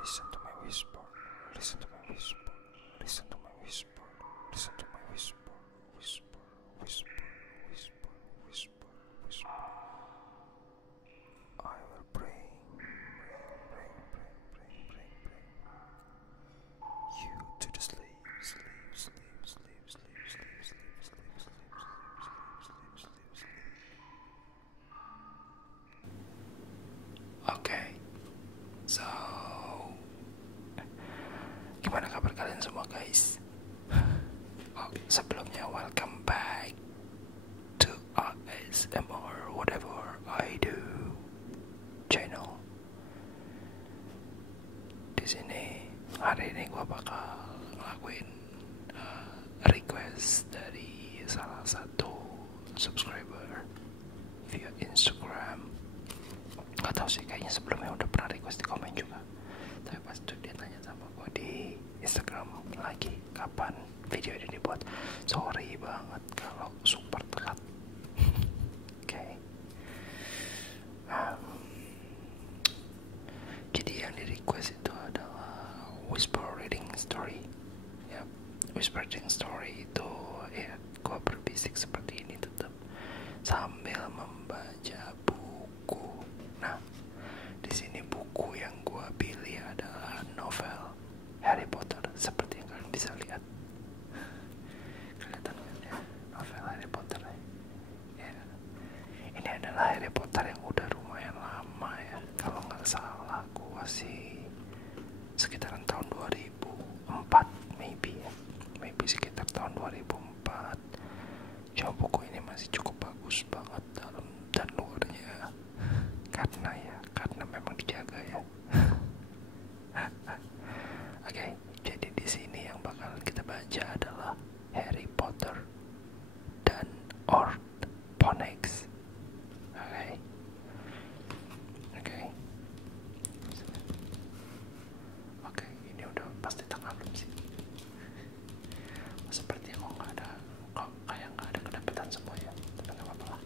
Listen to my whisper. Listen to my whisper. Listen to my whisper. Listen to my whisper. Whisper, whisper, whisper, whisper, whisper. I will bring you to the sleep, sleep, sleep, sleep, sleep, sleep, sleep, sleep, sleep, sleep, sleep, sleep, sleep. Oke, so gimana kabar kalian semua guys? Oh, sebelumnya welcome back to ASMR Whatever I Do channel. Di sini hari ini gue bakal ngelakuin request dari salah satu subscriber via Instagram. Gak tau sih, kayaknya sebelumnya udah pernah request di komen juga. Tapi pas itu dia tanya sama gue di Instagram lagi kapan video ini dibuat. Sorry banget kalau super telat. Okay. Jadi yang di request itu adalah whisper reading story. Ya, whisper reading story itu ya gue berbisik seperti ini tetap sambil membaca buku. Nah, di sini buku yang gue pilih adalah novel Harry Potter seperti yang kalian bisa lihat. Kelihatan kan ya, novel Harry Potter ya. Ini adalah Harry Potter yang udah lumayan lama ya. Kalau nggak salah gue sih sekitaran tahun 2004 maybe ya. Maybe sekitar tahun 2004. Cuma buku ini masih cukup bagus banget dalam dan luarnya. Karena memang dijaga ya. Oke, jadi di sini yang bakalan kita baca adalah Harry Potter dan Ord Phoenix. Oke, ini udah pasti tengah belum sih? Sepertinya kok kayak nggak ada kedapatan semua ya, tapi nggak apa-apa lah.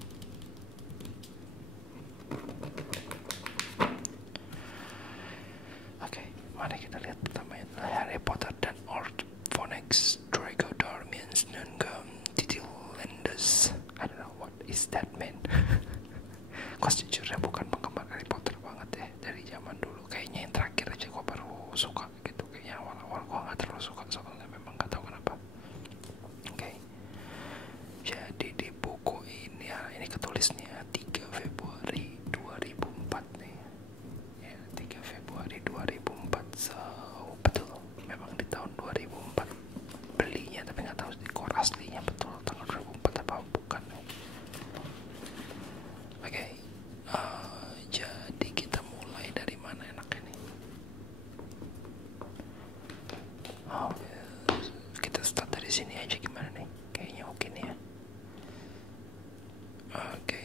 Oke, mari kita lihat pertama adalah Harry Potter dan Ord Phoenix Draco Dormiens Nungam Titilandus. I don't know what is that man. Kok sejujurnya bukan penggemar Harry Potter banget ya dari zaman dulu. Kayaknya yang terakhir aja gue baru suka gitu. Kayaknya awal-awal gue nggak terlalu suka soalnya memang nggak tahu kenapa. Oke. Jadi di buku ini ini ketulisnya 3 Februari 2004 nih. Ya, 3 Februari 2004. So, betul. Memang di tahun 2004 belinya, tapi nggak tahu di core aslinya betul tanggal 2004 apa bukan. Oke. Jadi kita mulai dari mana enaknya nih? Kita start dari sini aja gimana nih? Kayaknya oke nih ya. Oke.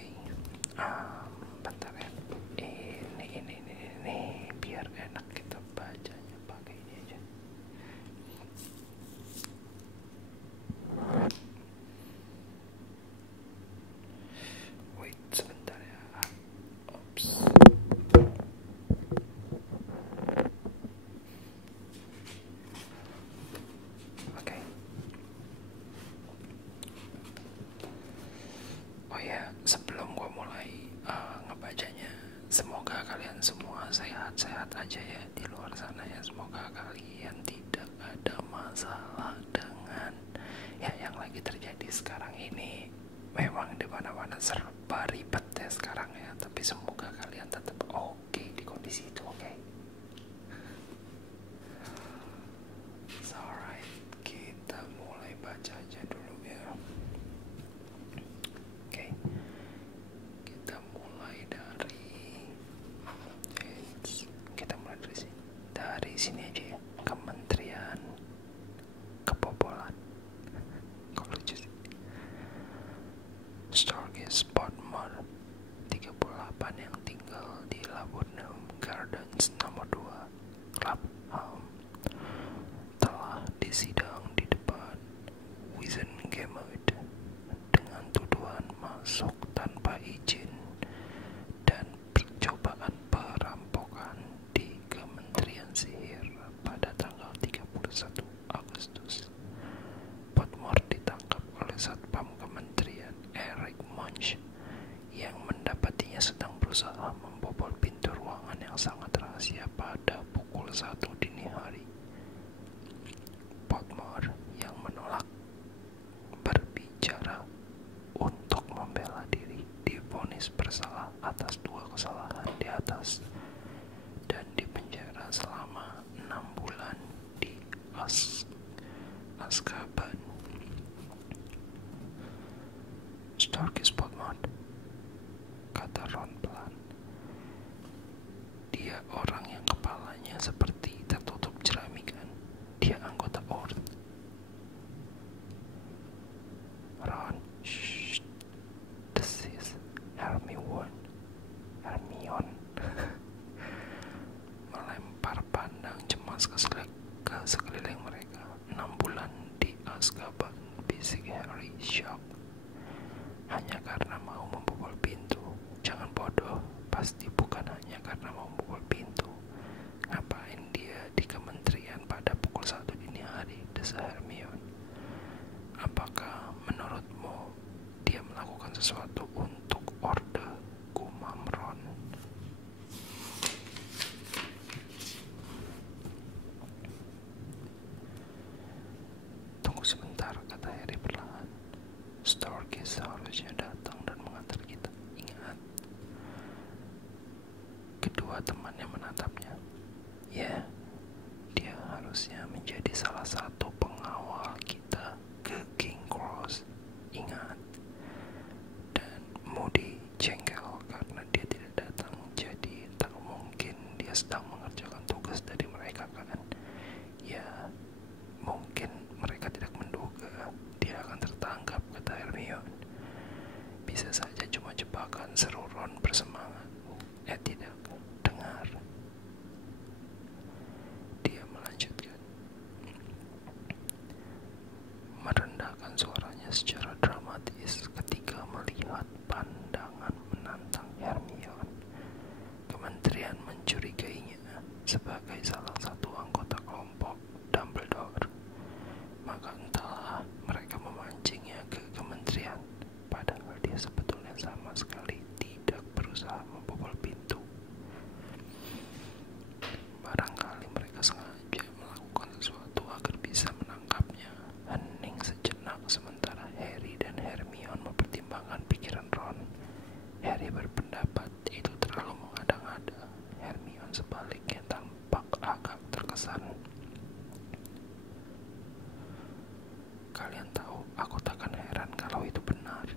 Bentar ya. Ini biar enak kita bacanya pakai ini aja. Wait sebentar ya. Oops. Oke. Oh ya, sebelum gue mulai ngebacanya, semoga kalian semua sehat-sehat aja ya di luar sana ya. Semoga kalian tidak ada masalah dengan ya yang lagi terjadi sekarang ini. Memang di mana-mana serba ribet ya sekarang ya, tapi semoga kalian tetap oke di kondisi itu, oke? Alright, kita mulai baca aja dulu ya. Oke, kita mulai dari sini aja ya. Kementerian Kebobolan. Kok lucu sih? Storges Potmore 38 yang tinggal di Labor 1 dini hari. Potmore yang menolak berbicara untuk membela diri divonis bersalah atas 2 kesalahan di atas dan dipenjara selama 6 bulan di Azkaban. Storkis Potmore, kata Ron pelan. Dia orang yang kepalanya seperti tertutup jerami kan? Dia anggota Ord. Ron, shh, this is Hermione. Melempar pandang cemas ke sekeliling mereka. 6 bulan di Azkaban, bisik Harry shock. Hanya karena mau membobol pintu. Jangan bodoh, pasti bukan hanya karena mau membobol pintu. Ngapain dia di kementerian pada pukul 1 dini hari, desa Hermione? Apakah menurutmu dia melakukan sesuatu untuk Orde? Gumam Ron. Tunggu sebentar, kata Harry perlahan. Storkis seharusnya datang dan mengantar kita. Ingat. Kedua temannya menatapnya. Ya, dia harusnya menjadi salah satu pengawal kita ke King Cross. Ingat. Dan Moody jengkel karena dia tidak datang. Jadi tak mungkin dia sedang mengerjakan tugas dari mereka kan. Ya, mungkin mereka tidak menduga dia akan tertangkap, kata Hermione. Bisa saja cuma jebakan, seru Ron bersemangat. Tidak, dengar. Dia melanjutkan, merendahkan suaranya secara dramatis ketika melihat pandangan menantang Hermione. Kementerian mencurigainya sebagai salah satu anggota kelompok Dumbledore. Maka entahlah mereka memancingnya ke kementerian, padahal dia sebetulnya sama sekali tidak berusaha membobol pintu. Barangkali mereka sengaja melakukan sesuatu agar bisa menangkapnya. Hening sejenak sementara Harry dan Hermione mempertimbangkan pikiran Ron. Harry berpendapat itu terlalu mengada-ngada. Hermione sebaliknya tampak agak terkesan. Kalian tahu, aku takkan heran kalau itu benar.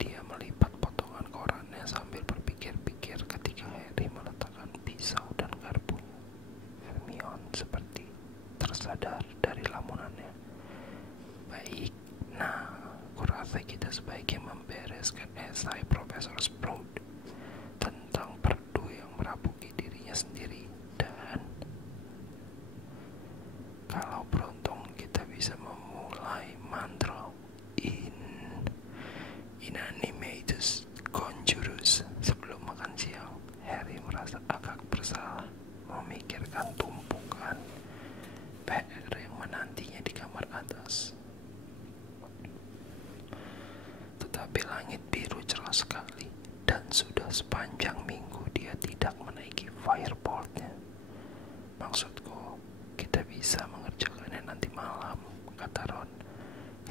Dia melipat potongan korannya sambil berpikir-pikir ketika Harry meletakkan pisau dan garpunya. Hermione seperti tersadar dari lamunannya. Baik, nah, kurasa kita sebaiknya membereskan esai Profesor Sprout tentang perdu yang merabuki dirinya sendiri. Dan kalau beruntung kita bisa memulai mantra Inanimatus Conjurus sebelum makan siang. Harry merasa agak bersalah memikirkan tumpukan PR yang menantinya di kamar atas. Tetapi langit biru cerah sekali dan sudah sepanjang minggu dia tidak menaiki firebolt-nya. Maksudku, kita bisa mengerjakannya nanti malam, kata Ron,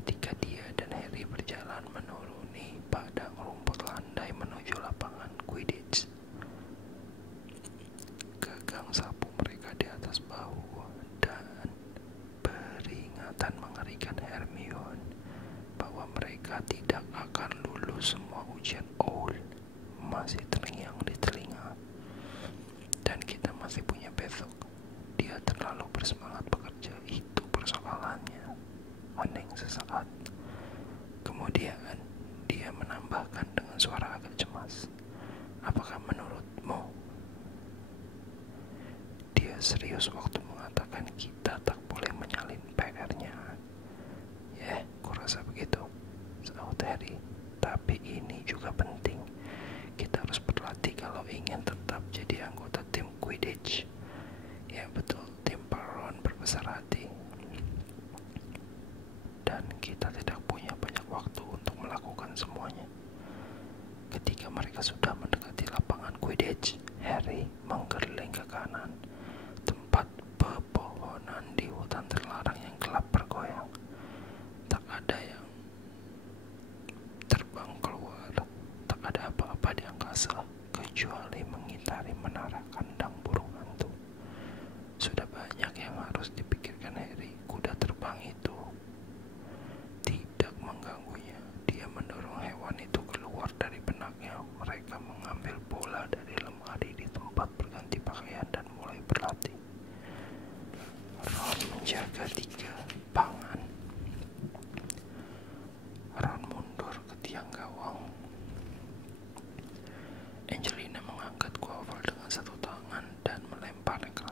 ketika dia dan Harry berjalan menuruni padang rumput landai menuju lapangan Quidditch. Gagang sapu mereka di atas bahu dan peringatan mengerikan Hermione bahwa mereka tidak akan lulus semua ujian OWL masih terngiang di telinga. Dan kita masih punya besok. Dia terlalu bersemangat bekerja, itu persoalannya. Hening sesaat. Kemudian dia menambahkan dengan suara agak cemas, apakah menurutmu dia serius waktu mengatakan kita tak boleh menyalin PR-nya? Ya, kurasa begitu, sahut Harry. Tapi ini juga penting. Kita harus berlatih kalau ingin tetap jadi anggota tim Quidditch. Ya betul, tim Ron berbesar hati. Dan kita tidak punya banyak waktu untuk melakukan semuanya. Ketika mereka sudah mendekati lapangan Quidditch, Harry menggerling ke kanan. Tempat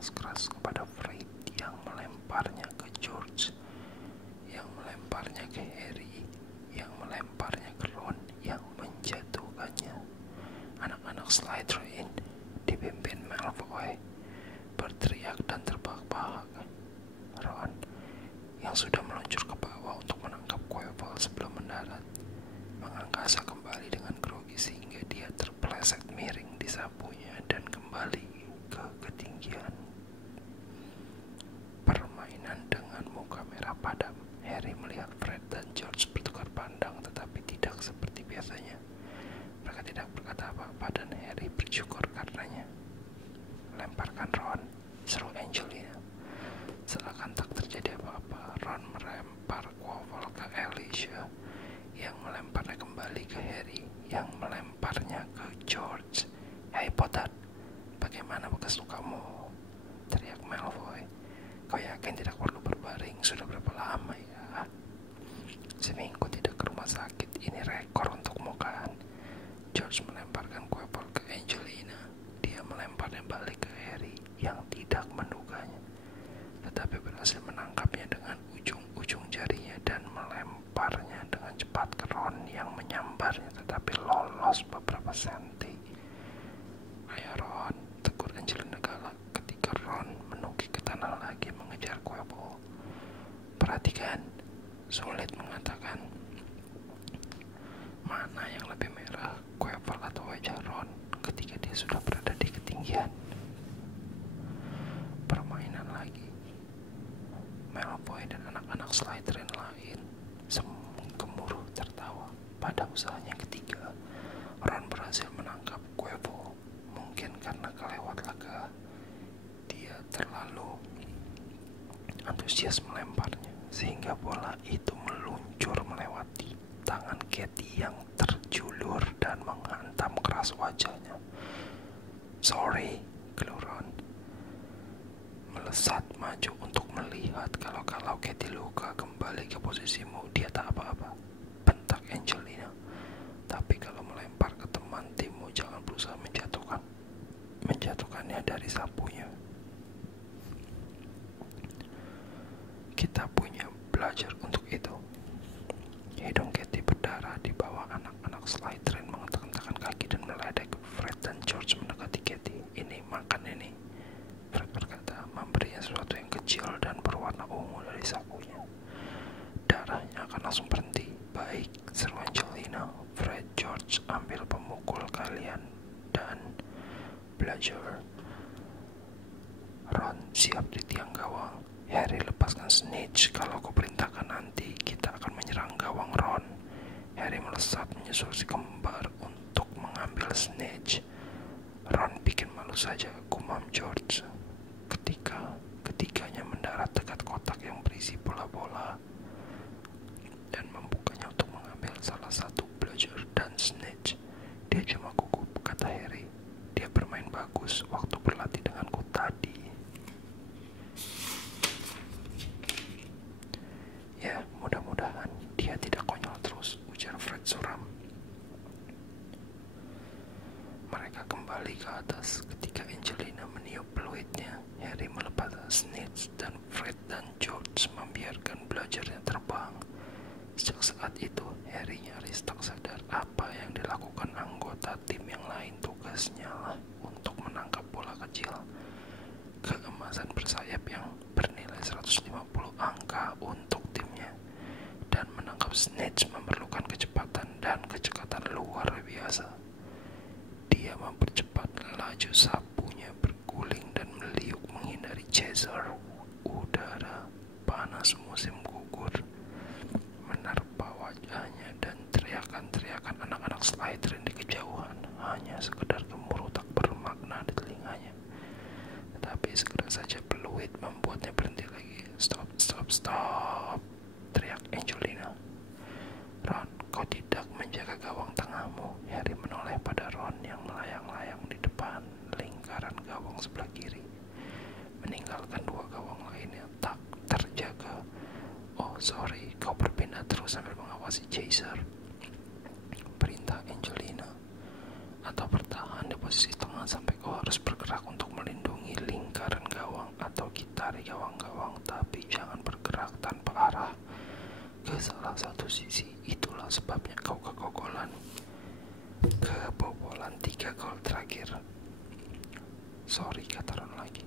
bernapas keras kepada Fred yang melemparnya ke George, yang melemparnya ke Harry, yang melemparnya ke Ron, yang menjatuhkannya. Anak-anak Slytherin dipimpin Malfoy berteriak dan terbahak-bahak. Ron yang sudah meluncur ke bawah untuk menangkap Quirrell sebelum mendarat mengangkasa kembali dengan grogi sehingga dia terpeleset miring di sapunya dan kembali ke ketinggian. Permainan dengan muka merah padam. Harry melihat Fred dan George bertukar pandang tetapi tidak seperti biasanya. Mereka tidak berkata apa-apa dan Harry bersyukur karenanya. Lemparkan Ron, seru Angelina. Seakan tak terjadi apa-apa, Ron melempar Quirrell ke Alicia, yang melemparnya kembali ke Harry, yang melemparnya ke George. "Hei Potter, bagaimana bekas lukamu?" teriak Malfoy. "Kau yakin tidak perlu berbaring? Sudah berapa lama ya?" "Seminggu tidak ke rumah sakit, ini rekor untukmu kan?" George melemparkan Quirrell ke Angelina. Dia melemparnya balik ke Harry yang tidak menduganya, tetapi berhasil menangkapnya dengan ujung-ujung jarinya dan melemparnya dengan cepat ke Ron yang menyambarnya tetapi lolos beberapa senti. "Ayo Ron," tegur Angelina galak ketika Ron menukik ke tanah lagi mengejar Quirrell. "Perhatikan," sulit mengatakan. Mana yang lebih merah, Quirrell atau wajah Ron ketika dia sudah berada di ketinggian? Permainan lagi. Malfoy dan anak-anak Slytherin lain gemuruh tertawa. Pada usahanya ketiga, Ron berhasil menangkap Quirrell. Mungkin karena kelewat laga, dia terlalu antusias melemparnya sehingga bola itu meluncur melewati tangan Katie yang terjulur dan menghantam keras wajahnya. "Sorry," geluh Ron, melesat maju untuk melihat kalau Katie luka. "Kembali ke posisimu, dia tak apa-apa," bentak Angelina. "Tapi kalau melempar ke teman timmu, jangan berusaha menjatuhkannya dari sapunya. Kita punya belajar untuk itu." Hidung Katie berdarah di bawah anak-anak Slytherin menghentak-hentakan kaki dan meledek. Fred dan George mendekati Katie. "Ini, makan ini," Fred berkata, memberinya sesuatu yang kecil dan berwarna ungu dari sakunya. "Darahnya akan langsung berhenti." "Baik," seru Angelina. "Fred, George, ambil pemukul kalian dan belajar." Ron siap di tiang gawang. "Harry, lepaskan Snitch. Kalau kau perintahkan nanti, kita akan menyerang gawang Ron." Harry melesat menyusul si kembar untuk mengambil Snitch. "Ron bikin malu saja," gumam George ketika ketiganya mendarat dekat kotak yang berisi bola-bola dan membukanya untuk mengambil salah satu belajar dan Snitch. "Dia cuma gugup," kata Harry. "Dia bermain bagus waktu berlatih denganku tadi." "Ya, mudah-mudahan dia tidak konyol terus," ujar Fred suram. Mereka kembali ke atas ketika Angelina meniup peluitnya. Harry melepas Snitch dan Fred dan George membiarkan belajarnya terbang. Sejak saat itu, Harry nyaris tak sadar apa yang dilakukan anggota tim yang lain. Tugasnya lah untuk menangkap bola kecil keemasan bersayap yang bernilai 150 angka untuk timnya, dan menangkap Snitch memerlukan kecepatan dan kecekatan luar biasa. Dia mempercepat laju sapunya berguling dan meliuk menghindari Chaser. Udara panas musim gugur menerpa wajahnya dan teriakan-teriakan anak-anak Slytherin di kejauhan hanya sekedar gemuruh tak bermakna di telinganya. Tetapi segera saja peluit membuatnya berhenti lagi. "Stop, stop, stop!" teriak Angelina. "Ron, kau tidak menjaga gawang tengahmu." Harry menoleh pada Ron yang melayang-layang di depan lingkaran gawang sebelah kiri, meninggalkan dua gawang lainnya tak terjaga. "Oh, sorry, kau berpindah terus sambil mengawasi Chaser," perintah Angelina. "Atau bertahan di posisi tengah sampai kau harus bergerak untuk melindungi lingkaran gawang." gawang-gawang, tapi jangan bergerak tanpa arah ke salah satu sisi. Itulah sebabnya kau kebobolan 3 gol terakhir. Sorry, kata Ron lagi.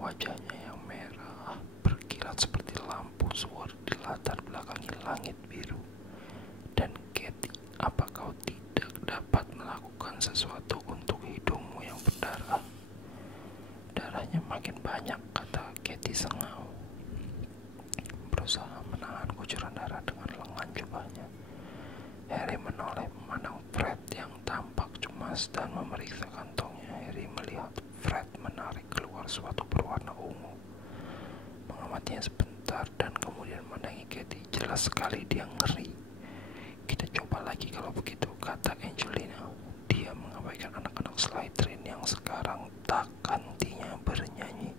Wajahnya yang merah berkilat seperti lampu suar di latar belakangi langit biru. Dan Katie, apa kau tidak dapat melakukan sesuatu untuk hidungmu yang berdarah? Darahnya makin banyak, kata Katie sengau, berusaha menahan kucuran darah dengan lengan jubahnya. Harry menoleh memandang Fred yang tampak cemas dan memeriksa kantongnya. Harry melihat Fred menarik keluar suatu berwarna ungu, mengamatinya sebentar dan kemudian memandangi Katie. Jelas sekali dia ngeri. Kita coba lagi kalau begitu, kata Angelina. Dia mengabaikan anak-anak Slytherin yang sekarang tak hentinya bernyanyi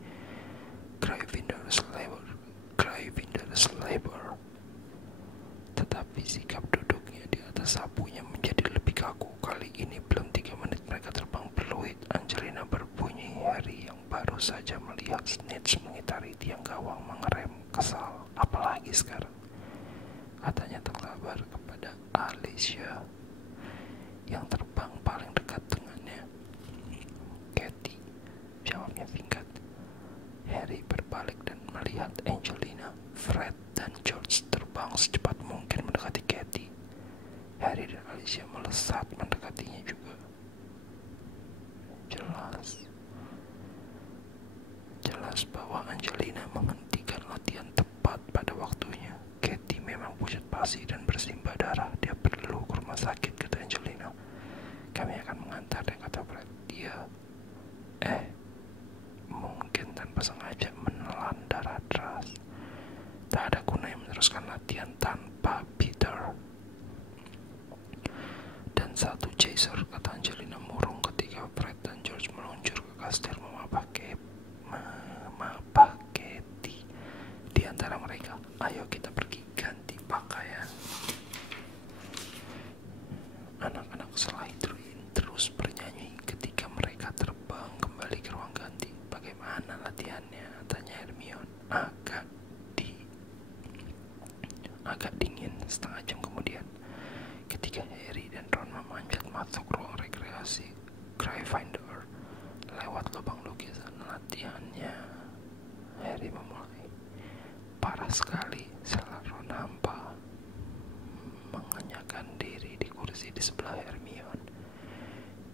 Gryffindor's Labor, Gryffindor's Labor. Tetapi sikap duduknya di atas sapunya menjadi lebih kaku. Kali ini belum 3 menit mereka terbang berfluid. Angelina berbunyi. Harry yang baru saja melihat Snitch mengitari tiang gawang mengerem kesal. Apalagi sekarang, katanya terkabar kepada Alicia yang terbang paling dekat dengannya. Katie, jawabnya singkat. Harry berbalik dan melihat Angelina, Fred, dan George terbang secepat mungkin mendekati Katie. Harry dan Alicia melesat mendekatinya juga. Jelas bahwa Angelina menghentikan latihan tepat pada waktunya. Katie memang pucat pasi dan bersimbah darah. Dia perlu ke rumah sakit, kata Angelina. Kami akan mengantarnya, kata Fred. Dia mungkin tanpa sengaja menelan darah deras. Tak ada gunanya meneruskan latihan tanpa Peter dan satu chaser, kata Angelina murung ketika Fred dan George meluncur ke kastil memapah Katie. Di antara mereka, ayo kita pergi ganti pakaian. Anak-anak Slytherin terus bernyanyi ketika mereka terbang kembali ke ruang ganti. Bagaimana latihannya? Tanya Hermione. Agak dingin. Setengah jam kemudian, ketika Harry dan Ron memanjat masuk ruang rekreasi Gryffindor lewat lubang lukisan latihannya, Harry memulai. Parah sekali, sela Ron hampa mengenyahkan diri di kursi di sebelah Hermione.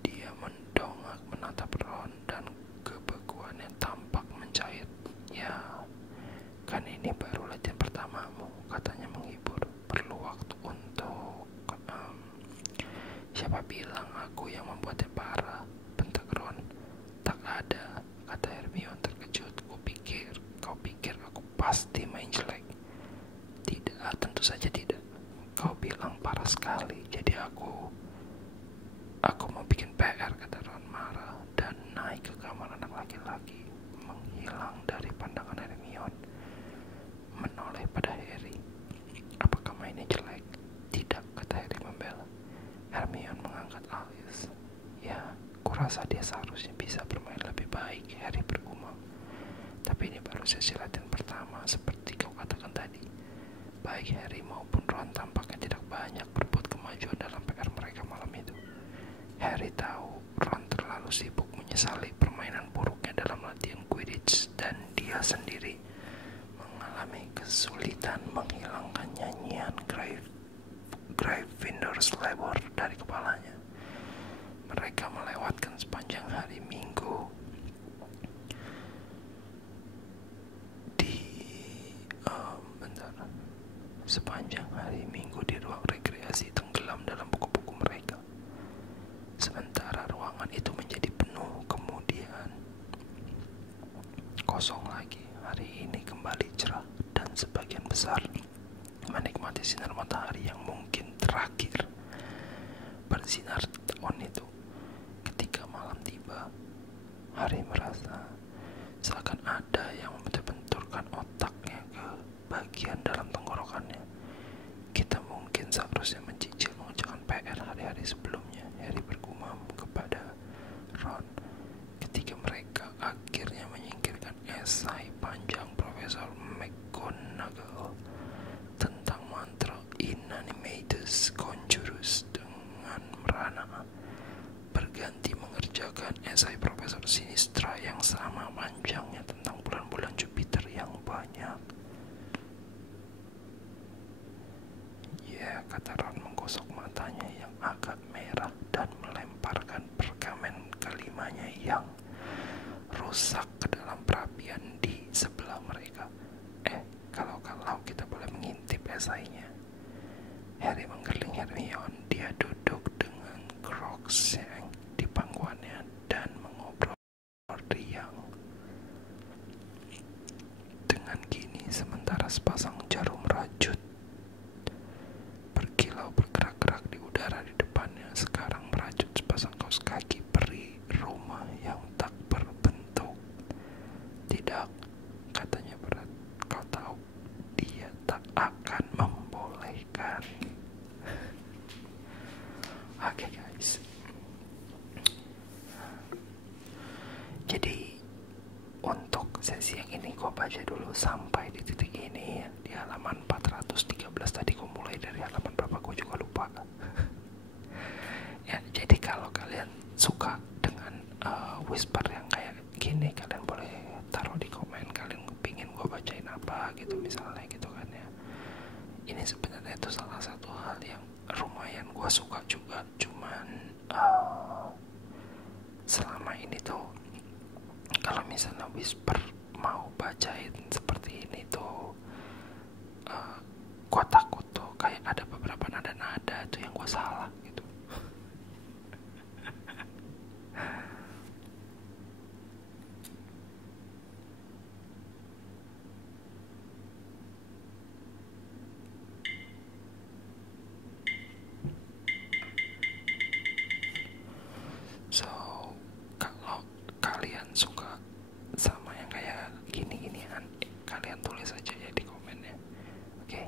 Dia mendongak menatap Ron dan kebekuannya tampak mencair. Ya, kan ini baru latihan pertamamu, katanya menghibur. Perlu waktu untuk siapa bilang aku yang membuatnya parah, bentak Ron. Tak ada, kata Hermione terkejut. Kau pikir aku pasti main jelek? Tidak, tentu saja tidak. Kau bilang parah sekali, jadi aku mau bikin PR, kata Ron marah dan naik ke kamar anak laki-laki, menghilang dari pandangan Hermione, menoleh pada Harry. Apakah mainnya jelek? Tidak, kata Harry membela. Hermione mengangkat alis. Ya, kurasa dia seharusnya bisa bermain lebih baik, Harry bergumam. Tapi ini baru sesi latihan pertama, seperti kau katakan tadi. Baik Harry maupun Ron tampaknya tidak banyak berbuat kemajuan dalam PR mereka malam itu. Harry tahu Ron terlalu sibuk menyesali permainan buruknya dalam latihan Quidditch, dan dia sendiri mengalami kesulitan menghilangkan nyanyian Gryffindor's Labor dari kepalanya. Mereka melewatkan sepanjang hari Minggu di ruang rekreasi tenggelam dalam buku-buku mereka. Sementara ruangan itu menjadi penuh, kemudian kosong lagi. Hari ini kembali cerah dan sebagian besar menikmati sinar matahari yang mungkin terakhir bersinar tahun itu. Ketika malam tiba, Harry merasa seakan ada yang membenturkan otaknya ke bagian dalam tenggorokannya. Kita mungkin seharusnya mencicil mengerjakan PR hari-hari sebelumnya, Harry bergumam kepada Ron ketika mereka akhirnya menyingkirkan esai panjang ranjangnya tentang bulan-bulan Jupiter yang banyak. Ya, kata Ron menggosok matanya yang agak merah dan melemparkan pergamen kelimanya yang rusak ke dalam perapian di sebelah mereka. Kalau kita boleh mengintip esainya. Harry menggerling Hermione. Dia duduk dengan Crookshank di pangkuannya dan mengobrol riang. Dengan gini, sementara sepasang jarum rajut berkilau bergerak-gerak di udara di depannya, sekarang merajut sepasang kaos kaki peri rumah yang tak berbentuk. Tidak, katanya berat. Kau tahu, dia tak akan membolehkan. Oke, guys. Jadi untuk sesi yang ini gue baca dulu sampai di titik ini ya, di halaman 413 tadi. Gue mulai dari halaman berapa gue juga lupa. Ya, jadi kalau kalian suka dengan whisper yang kayak gini, kalian boleh taruh di komen kalian pingin gue bacain apa gitu misalnya gitu kan ya. Ini sebenarnya itu salah satu hal yang lumayan gue suka juga, cuman selama ini tuh kalau misalnya whisper mau bacain seperti ini tuh gue takut tuh kayak ada beberapa nada-nada tuh yang gue salah gitu. So, kalau kalian suka sama yang kayak gini-ginian, kalian tulis aja ya di komennya. Oke.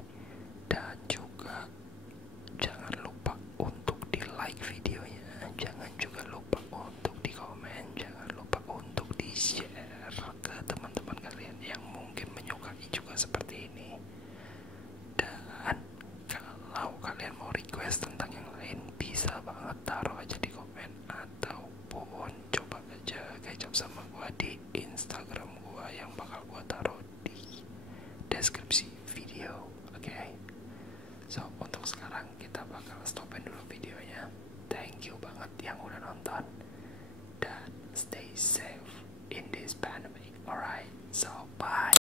Dan juga jangan lupa untuk di like videonya, jangan juga lupa untuk di komen, jangan lupa untuk di share ke teman-teman kalian yang mungkin menyukai juga seperti ini. Dan kalau kalian mau request tentang yang lain, bisa banget taruh aja di komen, ataupun coba aja catch up sama gua di Instagram gua yang bakal gua taruh di deskripsi.